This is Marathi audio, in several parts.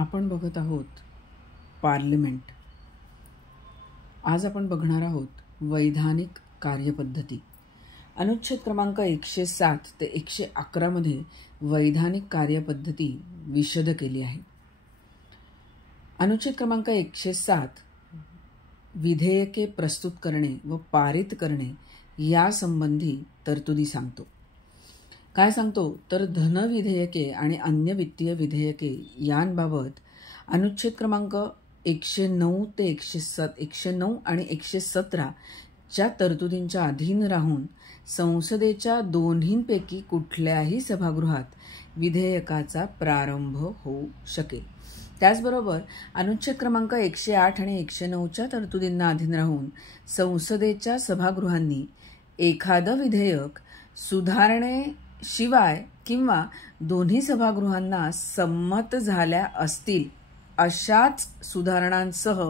आपण बघत आहोत पार्लिमेंट. आज आपण बघणार आहोत वैधानिक कार्यपद्धती. अनुच्छेद क्रमांक 107 ते 111 मध्ये वैधानिक कार्यपद्धती विशद केली आहे. अनुच्छेद क्रमांक 107 विधेयके प्रस्तुत करणे व पारित करणे यासंबंधी तरतुदी सांगतो. काय सांगतो तर धन विधेयके आणि अन्य वित्तीय विधेयके यांबाबत अनुच्छेद क्रमांक 109 ते 109 आणि 117 च्या तरतुदींच्या अधीन राहून संसदेच्या दोन्हींपैकी कुठल्याही सभागृहात विधेयकाचा प्रारंभ होऊ शकेल. त्याचबरोबर अनुच्छेद क्रमांक 108 आणि 109च्या तरतुदींना अधीन राहून संसदेच्या सभागृहांनी एखादं विधेयक सुधारणेशिवाय किंवा दोन्ही सभागृहांना संमत झाल्या असतील अशाच सुधारणांसह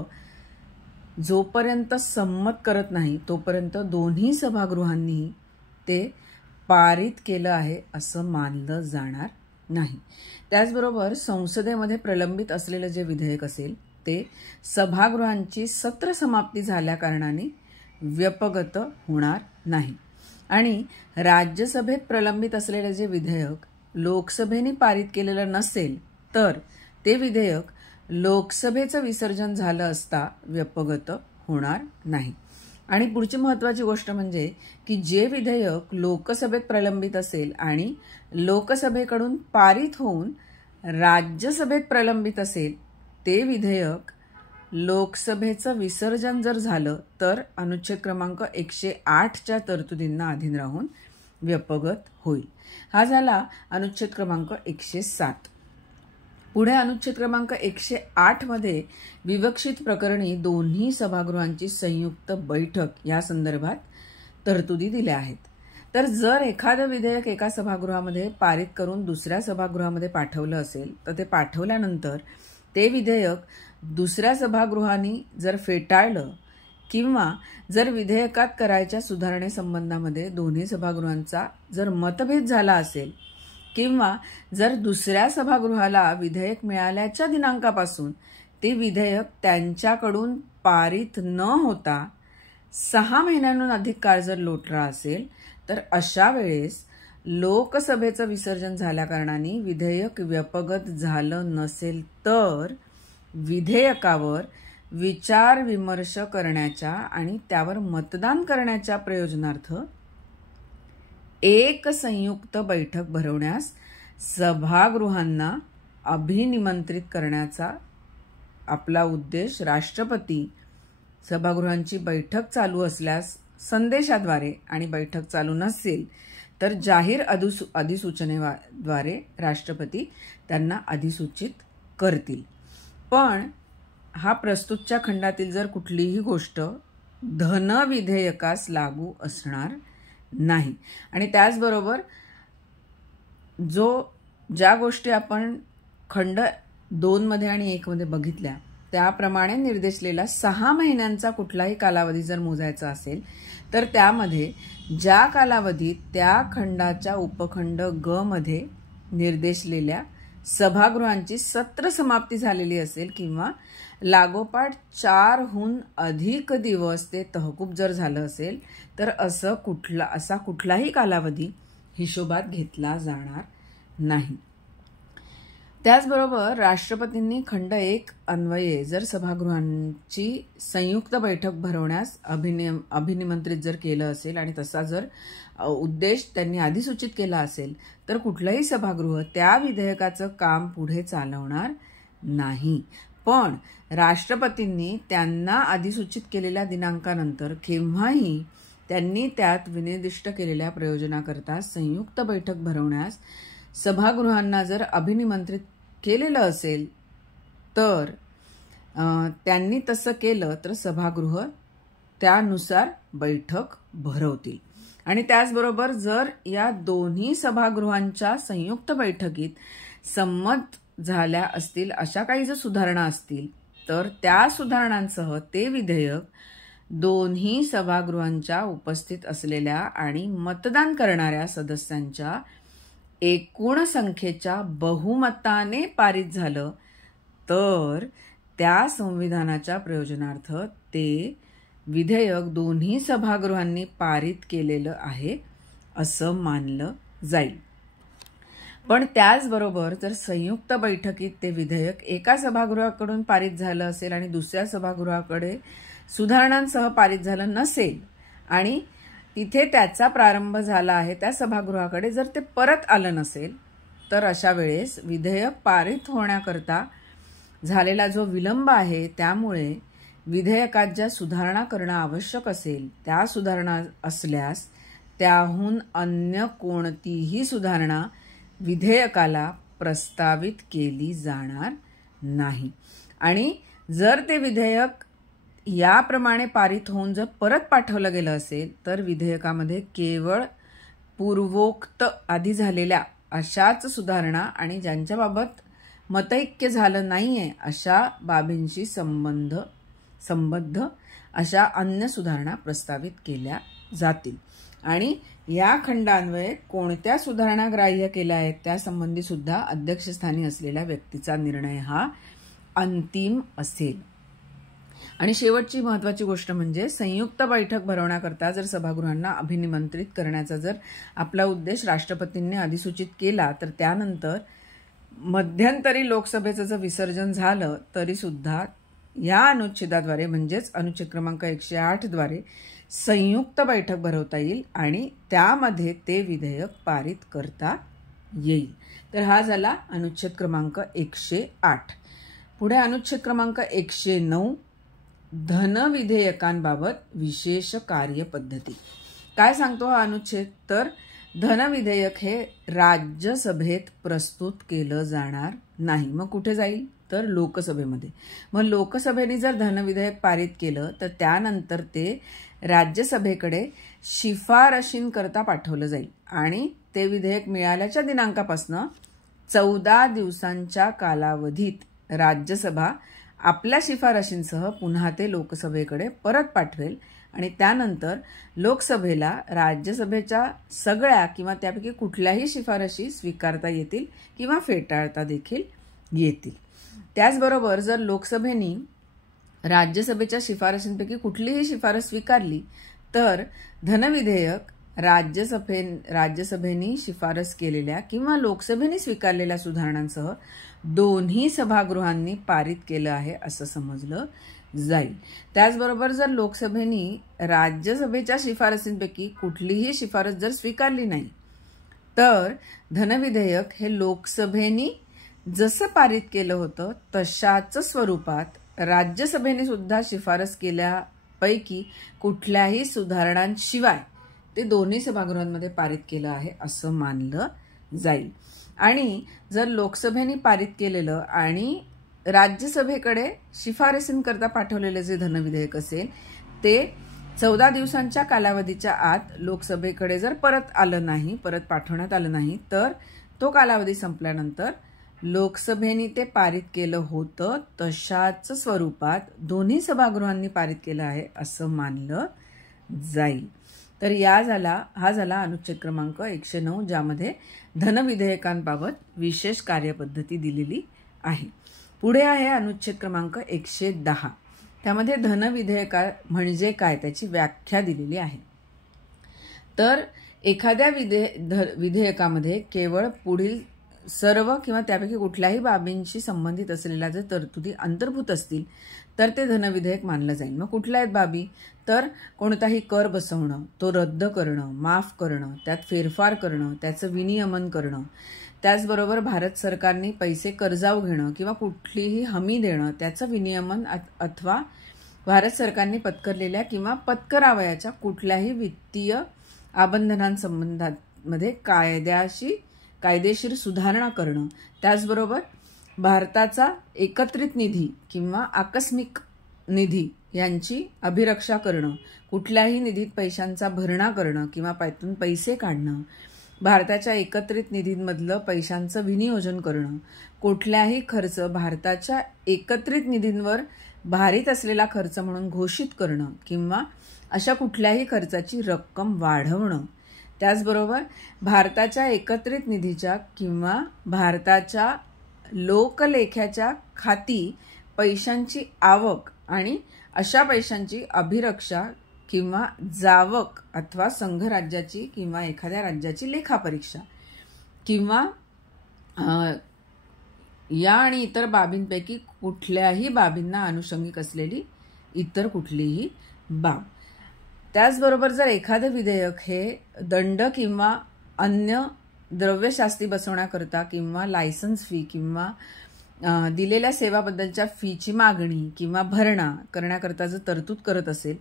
जोपर्यंत संमत करत नाही तोपर्यंत दोन्ही सभागृहांनी ते पारित केलं आहे असं मानलं जाणार नाही. त्याचबरोबर संसदेमध्ये प्रलंबित असलेलं जे विधेयक असेल ते सभागृहांची सत्र समाप्ती झाल्या कारणाने व्यपगत होणार नाही. आणि राज्यसभेत प्रलंबित असलेले जे विधेयक लोकसभेने पारित केलेलं नसेल तर ते विधेयक लोकसभेचं विसर्जन झालं असता व्यपगत होणार नाही. आणि पुढची महत्त्वाची गोष्ट म्हणजे की जे विधेयक लोकसभेत प्रलंबित असेल आणि लोकसभेकडून पारित होऊन राज्यसभेत प्रलंबित असेल ते विधेयक लोकसभेचं विसर्जन जर झालं तर अनुच्छेद क्रमांक 108च्या तरतुदींना अधीन राहून व्यपगत होईल. हा झाला अनुच्छेद क्रमांक 107. पुढे अनुच्छेद क्रमांक 108 मध्ये विवक्षित प्रकरणी दोन्ही सभागृहांची संयुक्त बैठक या संदर्भात तरतुदी दिल्या आहेत. तर जर एखादं विधेयक एका सभागृहामध्ये पारित करून दुसऱ्या सभागृहामध्ये पाठवलं असेल तर ते पाठवल्यानंतर ते विधेयक दुसऱ्या सभागृहाने जर फेटाळलं किंवा जर विधेयकात करायच्या सुधारणेसंबंधामध्ये दोन्ही सभागृहांचा जर मतभेद झाला असेल किंवा जर दुसऱ्या सभागृहाला विधेयक मिळाल्याच्या दिनांकापासून ते विधेयक त्यांच्याकडून पारित न होता 6 महिन्यांहून अधिक काळ जर लोटला असेल तर अशा वेळेस लोकसभेचं विसर्जन झाल्याकारणाने विधेयक व्यपगत झालं नसेल तर विधेयकावर विचार विमर्श करण्याच्या आणि त्यावर मतदान करण्याच्या प्रयोजनार्थ एक संयुक्त बैठक भरवण्यास सभागृहांना अभिनिमंत्रित करण्याचा आपला उद्देश राष्ट्रपती सभागृहांची बैठक चालू असल्यास संदेशाद्वारे आणि बैठक चालू नसेल तर जाहीर अधिसूचनेद्वारे राष्ट्रपती त्यांना अधिसूचित करतील. पण हा प्रस्तुतच्या खंडातील जर कुठलीही गोष्ट धन विधेयकास लागू असणार नाही. आणि त्याचबरोबर ज्या गोष्टी आपण खंड 2 मध्ये आणि 1 मध्ये बघितल्या त्याप्रमाणे निर्देशलेला 6 महिन्यांचा कुठलाही कालावधी जर मोजायचा असेल तर त्यामध्ये ज्या कालावधीत त्या खंडाच्या उपखंड ग मध्ये निर्देशलेल्या सभागृहांची सत्र समाप्ती झालेली असेल किंवा लागोपाठ 4हून अधिक दिवस ते तहकूब जर झालं असेल तर असा कुठलाही कालावधी हिशोबात घेतला जाणार नाही. त्याचबरोबर राष्ट्रपतींनी खंड 1 अन्वये जर सभागृहांची संयुक्त बैठक भरवण्यास अभिनिमंत्रित जर केलं असेल आणि तसा जर उद्देश त्यांनी अधिसूचित केला असेल तर कुठलंही सभागृह त्या विधेयकाचं काम पुढे चालवणार नाही. पण राष्ट्रपतींनी त्यांना अधिसूचित केलेल्या दिनांकानंतर केव्हाही त्यांनी त्यात विनिर्दिष्ट केलेल्या प्रयोजनाकरता संयुक्त बैठक भरवण्यास सभागृहांना जर अभिनिमंत्रित केलेलं असेल तर त्यांनी तसं केलं तर सभागृह त्यानुसार बैठक भरवतील. आणि त्याचबरोबर जर या दोन्ही सभागृहांच्या संयुक्त बैठकीत संमत झाल्या असतील अशा काही जर सुधारणा असतील तर त्या सुधारणांसह ते विधेयक दोन्ही सभागृहांच्या उपस्थित असलेल्या आणि मतदान करणाऱ्या सदस्यांच्या एकूण संख्येच्या बहुमताने पारित झालं तर त्या संविधानाच्या प्रयोजनार्थ ते विधेयक दोन्ही सभागृहांनी पारित केलेलं आहे असं मानलं जाईल. पण त्याचबरोबर जर संयुक्त बैठकीत ते विधेयक एका सभागृहाकडून पारित झालं असेल आणि दुसऱ्या सभागृहाकडे सुधारणांसह पारित झालं नसेल आणि तिथे त्याचा प्रारंभ झाला आहे त्या सभागृहाकडे जर ते परत आलं नसेल, तर अशा वेळेस विधेयक पारित होण्याकरता झालेला जो विलंब आहे त्यामुळे विधेयकात ज्या सुधारणा करणं आवश्यक असेल त्या सुधारणा असल्यास त्याहून अन्य कोणतीही सुधारणा विधेयकाला प्रस्तावित केली जाणार नाही. आणि जर ते विधेयक याप्रमाणे पारित होऊन जर परत पाठवलं गेलं असेल तर विधेयकामध्ये केवळ पूर्वोक्त आधी झालेल्या अशाच सुधारणा आणि ज्यांच्याबाबत मतैक्य झालं नाहीये अशा बाबींशी संबद्ध अशा अन्य सुधारणा प्रस्तावित केल्या जातील. आणि या खंडान्वये कोणत्या सुधारणा ग्राह्य केल्या आहेत त्यासंबंधी सुद्धा अध्यक्षस्थानी असलेल्या व्यक्तीचा निर्णय हा अंतिम असेल. आणि शेवटची महत्त्वाची गोष्ट म्हणजे संयुक्त बैठक भरवण्याकरता जर सभागृहांना अभिनिमंत्रित करण्याचा जर आपला उद्देश राष्ट्रपतींनी अधिसूचित केला तर त्यानंतर मध्यंतरी लोकसभेचं जर विसर्जन झालं तरी सुद्धा या अनुच्छेदाद्वारे म्हणजेच अनुच्छेद क्रमांक 108 द्वारे संयुक्त बैठक भरवता येईल आणि त्यामध्ये ते विधेयक पारित करता येईल. तर हा झाला अनुच्छेद क्रमांक 108. पुढे अनुच्छेद क्रमांक 109 धन विधेयकांबाबत विशेष कार्यपद्धती. काय सांगतो हा अनुच्छेद? तर धन विधेयक हे राज्यसभेत प्रस्तुत केलं जाणार नाही. मग कुठे जाईल? तर लोकसभेमध्ये. मग लोकसभेने जर धन विधेयक पारित केलं तर त्यानंतर ते राज्यसभेकडे शिफारशींकरता पाठवलं जाईल आणि ते विधेयक मिळाल्याच्या दिनांकापासून 14 दिवसांच्या कालावधीत राज्यसभा आपल्या शिफारशींसह पुन्हा ते लोकसभेकडे परत पाठवेल आणि त्यानंतर लोकसभेला राज्यसभेच्या सगळ्या किंवा त्यापैकी कुठल्याही शिफारशी स्वीकारता येतील किंवा फेटाळता देखील येतील. त्याचबरोबर जर लोकसभेने राज्यसभेच्या शिफारशींपैकी कुठलीही शिफारस स्वीकारली तर धनविधेयक राज्यसभेने शिफारस केलेल्या किंवा लोकसभेने स्वीकारलेल्या सुधारणांसह दोन्ही सभागृहांनी पारित केलं आहे असं समजलं जाईल. त्याचबरोबर जर लोकसभेने राज्यसभेच्या शिफारसींपैकी कुठलीही शिफारस जर स्वीकारली नाही तर धनविधेयक हे लोकसभेने जसं पारित केलं होतं तशाच स्वरूपात राज्यसभेने सुद्धा शिफारस केल्यापैकी कुठल्याही सुधारणांशिवाय ते दोन्ही सभागृहांमध्ये पारित केलं आहे असं मानलं जाईल. आणि जर लोकसभेने पारित केलेलं आणि राज्यसभेकडे शिफारसींकरता पाठवलेले जे धनविधेयक असेल ते 14 दिवसांच्या कालावधीच्या आत लोकसभेकडे जर परत पाठवण्यात आलं नाही तर तो कालावधी संपल्यानंतर लोकसभेने ते पारित केलं होतं तशाच स्वरूपात दोन्ही सभागृहांनी पारित केलं आहे असं मानलं जाईल. तर हा झाला अनुच्छेद क्रमांक 109 ज्यामध्ये धनविधेयकांबाबत विशेष कार्यपद्धती दिलेली आहे. पुढे आहे अनुच्छेद क्रमांक 110. त्यामध्ये धनविधेयका म्हणजे काय त्याची व्याख्या दिलेली आहे. तर एखाद्या विधेयकामध्ये केवळ पुढील सर्व किंवा त्यापैकी कुठल्याही बाबींशी संबंधित असलेल्या जर तरतुदी अंतर्भूत असतील तर ते धनविधेयक मानलं जाईल. मग कुठल्या आहेत बाबी? तर कोणताही कर बसवणं, तो रद्द करणं, माफ करणं, त्यात फेरफार करणं, त्याचं विनियमन करणं, त्याचबरोबर भारत सरकारने पैसे कर्जाऊ घेणं किंवा कुठलीही हमी देणं त्याचं विनियमन अथवा भारत सरकारने पत्करलेल्या किंवा पत्करावयाच्या कुठल्याही वित्तीय आबंधनांसंबंधामध्ये कायदेशीर सुधारणा करणं, त्याचबरोबर भारताचा एकत्रित निधी किंवा आकस्मिक निधी यांची अभिरक्षा करणं, कुठल्याही निधीत पैशांचा भरणा करणं किंवा त्यातून पैसे काढणं, भारताच्या एकत्रित निधींमधलं पैशांचं विनियोजन करणं, कुठल्याही खर्च भारताच्या एकत्रित निधींवर भारित असलेला खर्च म्हणून घोषित करणं किंवा अशा कुठल्याही खर्चाची रक्कम वाढवणं, त्याचबरोबर भारताच्या एकत्रित निधीच्या किंवा भारताच्या लोकलेख्याच्या खाती पैशांची आवक आणि अशा पैशांची अभिरक्षा किंवा जावक अथवा संघराज्याची किंवा एखाद्या राज्याची लेखापरीक्षा किंवा या आणि इतर बाबींपैकी कुठल्याही बाबींना अनुषंगिक असलेली इतर कुठलीही बाब. त्याचबरोबर जर एखादं विधेयक हे दंड किंवा अन्य द्रव्यशास्ती बसवण्याकरता किंवा लायसन्स फी किंवा दिलेल्या सेवाबद्दलच्या फीची मागणी किंवा भरणा करण्याकरता जर तरतूद करत असेल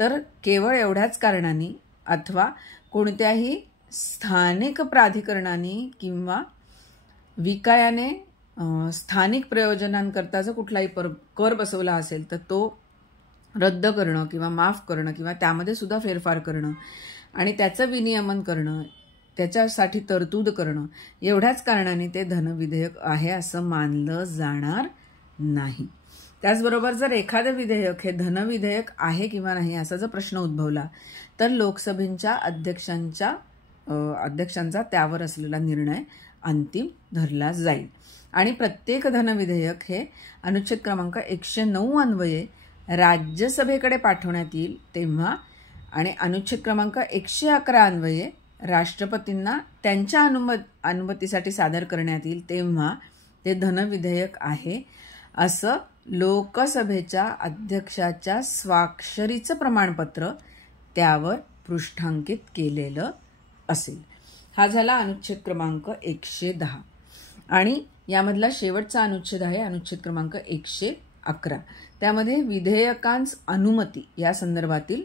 तर केवळ एवढ्याच कारणांनी अथवा कोणत्याही स्थानिक प्राधिकरणाने किंवा विकायाने स्थानिक प्रयोजनांकरता जर कुठलाही कर बसवला असेल तर तो रद्द करणं किंवा माफ करणं किंवा त्यामध्ये सुद्धा फेरफार करणं आणि त्याचं विनियमन करणं, त्याच्यासाठी तरतूद करणं, एवढ्याच कारणाने ते धनविधेयक आहे असं मानलं जाणार नाही. त्याचबरोबर जर एखादं विधेयक हे धनविधेयक आहे किंवा नाही असा जर प्रश्न उद्भवला तर लोकसभेच्या अध्यक्षांचा त्यावर असलेला निर्णय अंतिम धरला जाईल. आणि प्रत्येक धनविधेयक हे अनुच्छेद क्रमांक 109 अन्वये राज्यसभेकडे पाठवण्यात येईल तेव्हा आणि अनुच्छेद क्रमांक 111 अन्वये राष्ट्रपतींना त्यांच्या अनुमतीसाठी सादर करण्यात येईल तेव्हा ते धनविधेयक आहे असं लोकसभेच्या अध्यक्षाच्या स्वाक्षरीचं प्रमाणपत्र त्यावर पृष्ठांकित केलेलं असेल. हा झाला अनुच्छेद क्रमांक 110 आणि यामधला शेवटचा अनुच्छेद आहे अनुच्छेद क्रमांक 111. त्यामध्ये विधेयकांस अनुमती या संदर्भातील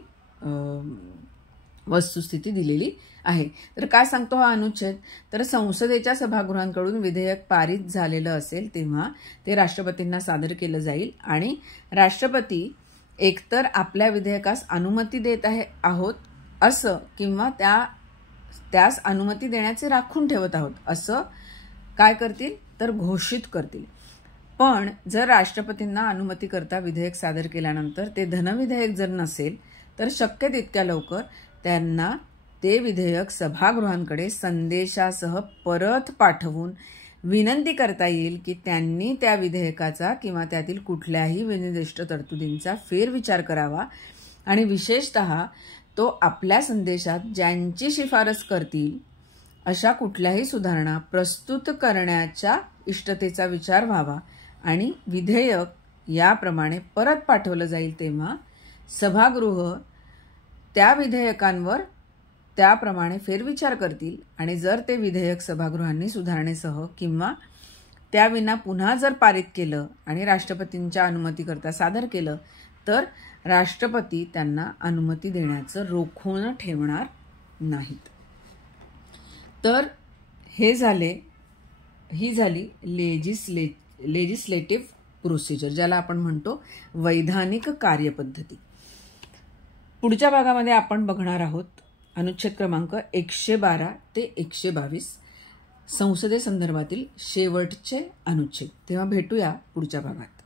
वस्तुस्थिती दिलेली आहे. तर काय सांगतो हा अनुच्छेद, तर संसदेच्या सभागृहांकडून विधेयक पारित झालेलं असेल तेव्हा ते राष्ट्रपतींना सादर केलं जाईल आणि राष्ट्रपती एकतर आपल्या विधेयकास अनुमती देत आहोत असं किंवा त्यास अनुमती देण्याचे राखून ठेवत आहोत असं काय करतील तर घोषित करतील. पण जर राष्ट्रपतींना अनुमती करता विधेयक सादर केल्यानंतर ते धनविधेयक जर नसेल तर शक्य तितक्या लवकर त्यांना ते विधेयक सभागृहांकडे संदेशासह परत पाठवून विनंती करता येईल की त्यांनी त्या विधेयकाचा किंवा त्यातील कुठल्याही विनिर्दिष्ट तरतुदींचा फेरविचार करावा आणि विशेषतः तो आपल्या संदेशात ज्यांची शिफारस करतील अशा कुठल्याही सुधारणा प्रस्तुत करण्याच्या इष्टतेचा विचार व्हावा आणि विधेयक याप्रमाणे परत पाठवलं जाईल तेव्हा सभागृह त्या विधेयकांवर त्याप्रमाणे फेरविचार करतील आणि जर ते विधेयक सभागृहांनी सुधारणेसह किंवा त्याविना पुन्हा जर पारित केलं आणि राष्ट्रपतींच्या अनुमतीकरता सादर केलं तर राष्ट्रपती त्यांना अनुमती देण्याचं रोखून ठेवणार नाहीत. तर ही झाली लेजिस्लेटिव्ह प्रोसिजर ज्याला आपण म्हणतो वैधानिक कार्यपद्धती. पुढच्या भागामध्ये आपण बघणार आहोत अनुच्छेद क्रमांक 112 ते 122 संसदेसंदर्भातील शेवटचे अनुच्छेद. तेव्हा भेटूया पुढच्या भागात.